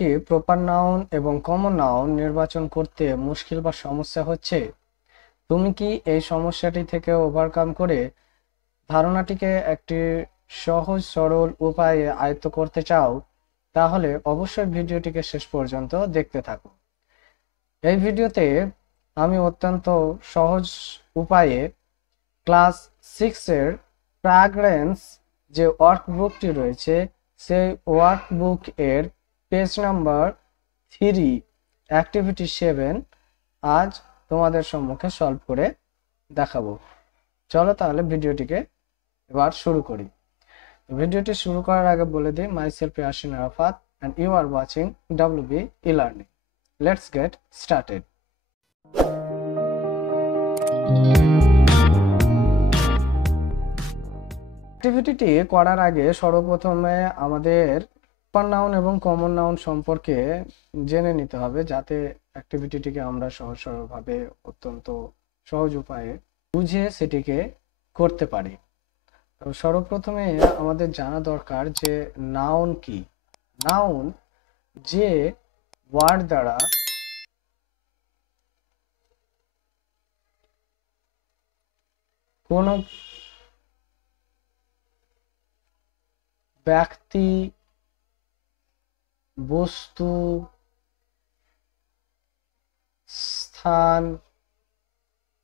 কি proper noun এবং common noun নির্বাচন করতে মুশকিল বা সমস্যা হচ্ছে? তুমি কি এই সমস্যাটি থেকে ওভারকাম করে ধারণাটিকে একটি সহজ সরল উপায়ে আয়ত্ত করতে চাও? তাহলে অবশ্যই ভিডিওটিকে শেষ পর্যন্ত দেখতে থাকো। এই ভিডিওতে আমি অত্যন্ত সহজ উপায়ে ক্লাস 6 এর ফ্র্যাগরেন্স যে ওয়ার্কবুকটি রয়েছে সেই ওয়ার্কবুক এর পেজ নাম্বার 3 অ্যাক্টিভিটি 7 আজ তোমাদের সম্মুখে সলভ করে দেখাবো। চলো তাহলে ভিডিওটিকে এবার শুরু করি। ভিডিওটি শুরু করার আগে বলে দিই, my self Yasin Arafat and you are watching WB e-learning. Let's get started. অ্যাক্টিভিটিটি করার আগে সর্বপ্রথমে আমাদের প্রপার নাউন এবং কমন নাউন সম্পর্কে জেনে নিতে হবে, যাতে অ্যাক্টিভিটিটিকে আমরা সহজ সরলভাবে অত্যন্ত সহজ উপায়ে বুঝে সেটিকে করতে পারি। তো সর্বপ্রথমে আমাদের জানা দরকার যে নাউন কি। নাউন যে ওয়ার্ড দ্বারা কোনো ব্যক্তি, বস্তু, স্থান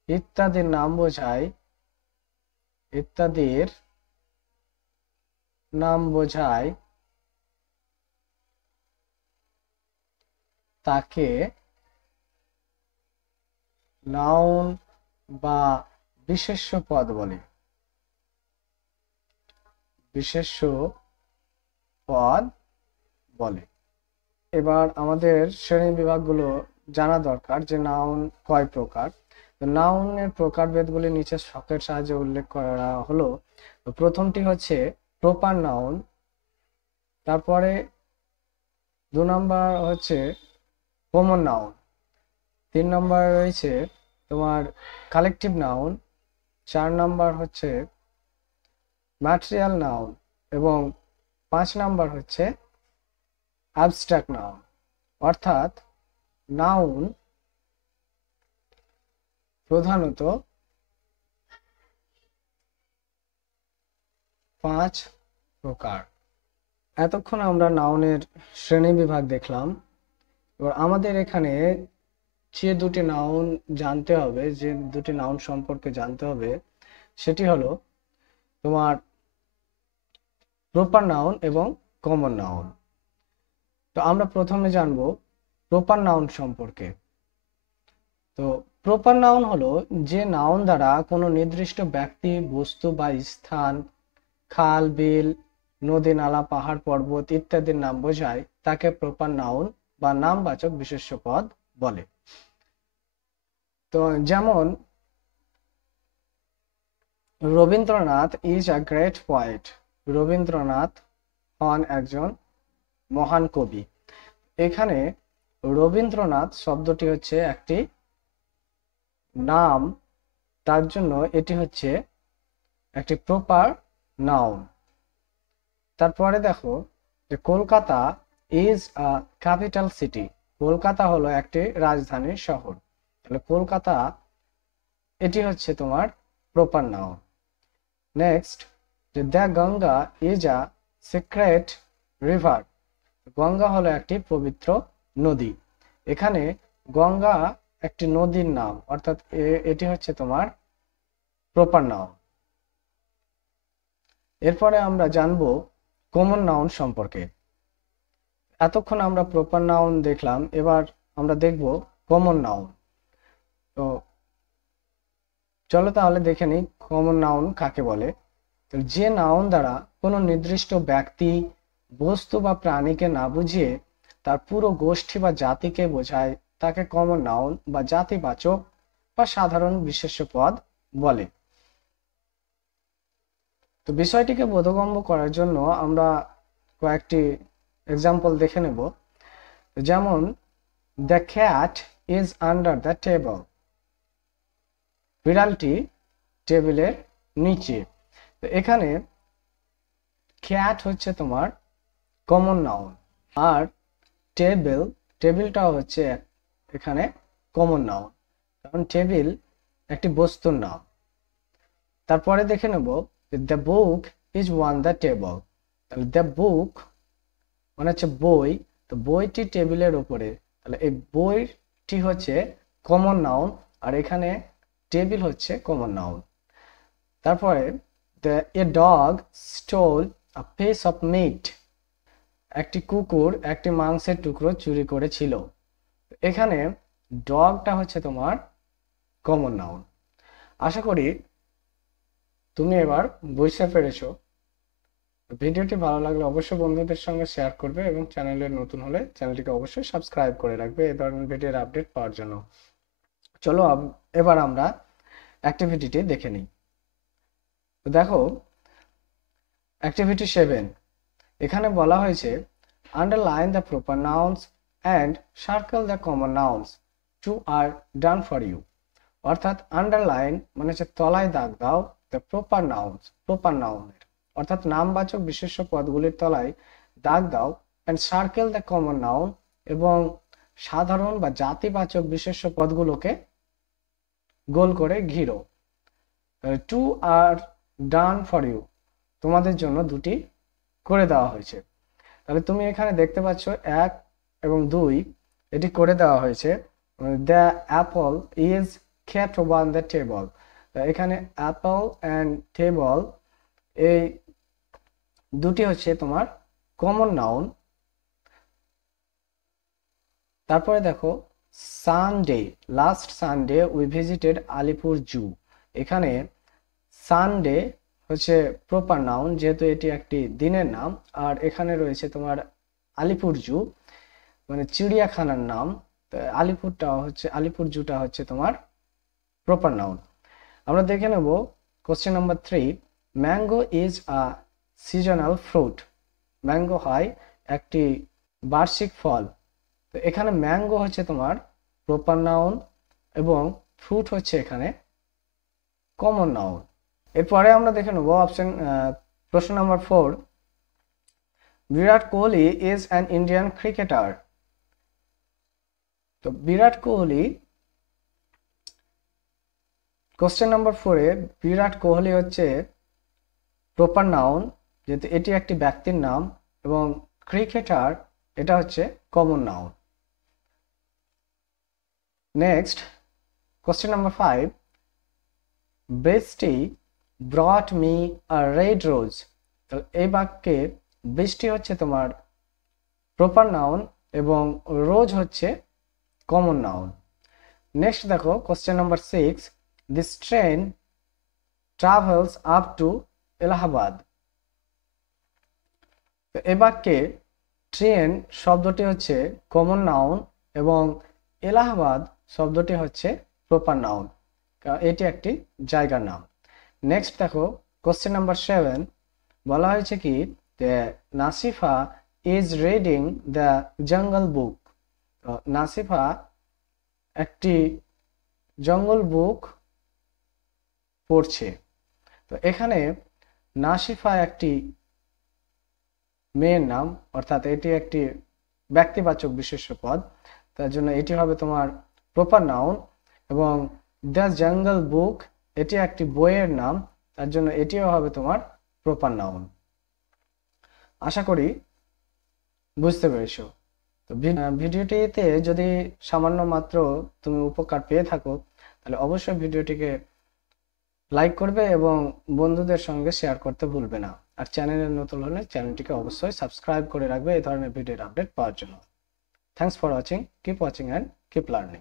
ইত্যাদির নাম বোঝায় তাকে নাউন বা বিশেষ্য পদ বলে। এবার আমাদের শ্রেণী বিভাগগুলো জানা দরকার যে নাউন কয় প্রকার। নাউনের প্রকারভেদগুলি নিচে ছকের সাহায্যে উল্লেখ করা হলো। প্রথমটি হচ্ছে প্রপার নাউন, তারপরে 2 নম্বর হচ্ছে কমন নাউন, 3 নম্বর রয়েছে তোমার কালেকটিভ নাউন, 4 নম্বর হচ্ছে ম্যাটেরিয়াল নাউন এবং 5 নম্বর হচ্ছে অ্যাবস্ট্রাক্ট নাউন। অর্থাৎ নাউন প্রধানত 5 প্রকার। এতক্ষণ আমরা নাউনের শ্রেণী বিভাগ দেখলাম। এবার আমাদের এখানে যে দুটি নাউন সম্পর্কে জানতে হবে সেটি হলো তোমার প্রপার নাউন এবং কমন নাউন। তো আমরা প্রথমে জানবো প্রপার নাউন সম্পর্কে। তো প্রপার নাউন হলো যে নাউন দ্বারা কোনো নির্দিষ্ট ব্যক্তি, বস্তু বা স্থান, খাল, বিল, নদী, নালা, পাহাড়, পর্বত ইত্যাদির নাম বোঝায় তাকে প্রপার নাউন বা নামবাচক বিশেষ্য পদ বলে। তো যেমন Rabindranath is a great poet. Rabindranath হন একজন মহান কবি। এখানে রবীন্দ্রনাথ শব্দটি হচ্ছে একটি নাম, তার জন্য এটি হচ্ছে একটি প্রপার নাউন। তারপরে দেখো যে Kolkata is a capital city. Kolkata হলো একটি রাজধানী শহর। তাহলে কলকাতা এটি হচ্ছে তোমার প্রপার নাউন। নেক্সট, যে the Ganga is a secret river. Ganga হলো একটি পবিত্র নদী। এখানে গঙ্গা একটি নদীর নাম, অর্থাৎ এটি হচ্ছে তোমার প্রপার নাউন। এরপরে আমরা জানবো কমন নাউন সম্পর্কে। এতক্ষণ আমরা প্রপার নাউন দেখলাম, এবার আমরা দেখব কমন নাউন। তো চলো তাহলে দেখে নিই কমন নাউন কাকে বলে। তো যে নাউন দ্বারা কোনো নির্দিষ্ট ব্যক্তি, বস্তু বা প্রাণীকে না বুঝিয়ে তার পুরো গোষ্ঠী বা জাতিকে বোঝায় তাকে কমন নাউন বা জাতিবাচক বা সাধারণ বিশেষ্য পদ বলে। তো বিষয়টিকে বোধগম্য করার জন্য আমরা কয়েকটি এক্সাম্পল দেখে নেব। যেমন the cat is under the table. বিড়ালটি টেবিলের নিচে। তো এখানে ক্যাট হচ্ছে তোমার কমন নাউন, আর টেবিল, টেবিলটাও হচ্ছে এখানে কমন নাউন, কারণ টেবিল একটি বস্তুর নাম। তারপরে দেখে নেব the book is one the table. তাহলে দ্য বুক মানে হচ্ছে বই, তো বইটি টেবিলের উপরে, তাহলে এই বইটি হচ্ছে কমন নাউন, আর এখানে টেবিল হচ্ছে কমন নাউন। তারপরে a dog stole a piece of meat, একটি কুকুর একটি মাংসের টুকরো চুরি করেছিল। এখানে ডগটা হচ্ছে তোমার কমন নাউন। আশা করি তুমি এবার বুঝতে পেরেছো। ভিডিওটি ভালো লাগলে অবশ্যই বন্ধুদের সঙ্গে শেয়ার করবে এবং চ্যানেলে নতুন হলে চ্যানেলটিকে অবশ্যই সাবস্ক্রাইব করে রাখবে এই ধরনের ভিডিওর আপডেট পাওয়ার জন্য। চলো এবার আমরা অ্যাক্টিভিটিটি দেখে নিই। তো দেখো অ্যাক্টিভিটি 7, এখানে বলা হয়েছে underline the proper nouns and circle the common nouns two are done for you. অর্থাৎ আন্ডারলাইন মানে হচ্ছে তলায় দাগ দাও, দ্য প্রপার নাউন্স, প্রপার নাউনের অর্থাৎ নামবাচক বিশেষ্য পদগুলির তলায় দাগ দাও, and circle the common noun এবং সাধারণ বা জাতিবাচক বিশেষ্য পদগুলোকে গোল করে ঘিরো। Two are done for you, তোমাদের জন্য দুটি করে দেওয়া হয়েছে। তাহলে তুমি এখানে দেখতে পাচ্ছ 1 এবং 2 এটি করে দেওয়া হয়েছে। The apple is kept on the table, এখানে অ্যাপল অ্যান্ড টেবল এই দুটি হচ্ছে তোমার কমন নাউন। তারপরে দেখো Sunday, last Sunday we visited Alipore zoo, এখানে সানডে হচ্ছে প্রপার নাউন যেহেতু এটি একটি দিনের নাম, আর এখানে রয়েছে তোমার আলিপুর জু মানে চিড়িয়াখানার নাম। আলিপুর জুটা হচ্ছে তোমার প্রপার নাউন। আমরা দেখে নেব question number 3, mango is a seasonal fruit, mango হয় একটি বার্ষিক ফল। তো এখানে ম্যাঙ্গো হচ্ছে তোমার প্রপার নাউন এবং ফ্রুট হচ্ছে এখানে কমন নাউন। এরপরে আমরা দেখে নেব প্রশ্ন number 4, Virat Kohli is an Indian cricketer. তো বিরাট কোহলি, কোশ্চেন নাম্বার 4-এ বিরাট কোহলি হচ্ছে প্রপার নাউন যেহেতু এটি একটি ব্যক্তির নাম, এবং ক্রিকেটার এটা হচ্ছে common noun. Next question number 5, বৃষ্টি ব্রট মি আ রেড রোজ। তো এই বাক্যে বৃষ্টি হচ্ছে তোমার প্রপার নাউন এবং রোজ হচ্ছে কমন নাউন। নেক্সট দেখো question number 6, this train travels up to Allahabad. তো এই বাক্যে ট্রেন শব্দটি হচ্ছে কমন নাউন এবং এলাহাবাদ শব্দটি হচ্ছে প্রপার নাউন, কারণ এটি একটি জায়গার নাম। নেক্সট দেখো কোশ্চেন নাম্বার 7, বলা হয়েছে কি Nasifa is reading the jungle বুক। নাসিফা একটি জঙ্গল বুক পড়ছে। তো এখানে নাসিফা একটি মেয়ের নাম, অর্থাৎ এটি একটি ব্যক্তিবাচক বিশেষ্য পদ, তার জন্য এটি হবে তোমার প্রপার নাউন, এবং দ্য জঙ্গল বুক এটি একটি বইয়ের নাম, তার জন্য এটিও হবে তোমার প্রপার নাউন। আশা করি বুঝতে পেরেছো। তো ভিডিওটিতে যদি সামান্য মাত্র তুমি উপকার পেয়ে থাকো তাহলে অবশ্যই ভিডিওটিকে লাইক করবে এবং বন্ধুদের সঙ্গে শেয়ার করতে ভুলবে না, আর চ্যানেলে নতুন হলে চ্যানেলটিকে অবশ্যই সাবস্ক্রাইব করে রাখবে এই ধরনের ভিডিওর আপডেট পাওয়ার জন্য। Thanks for watching, keep watching and keep learning.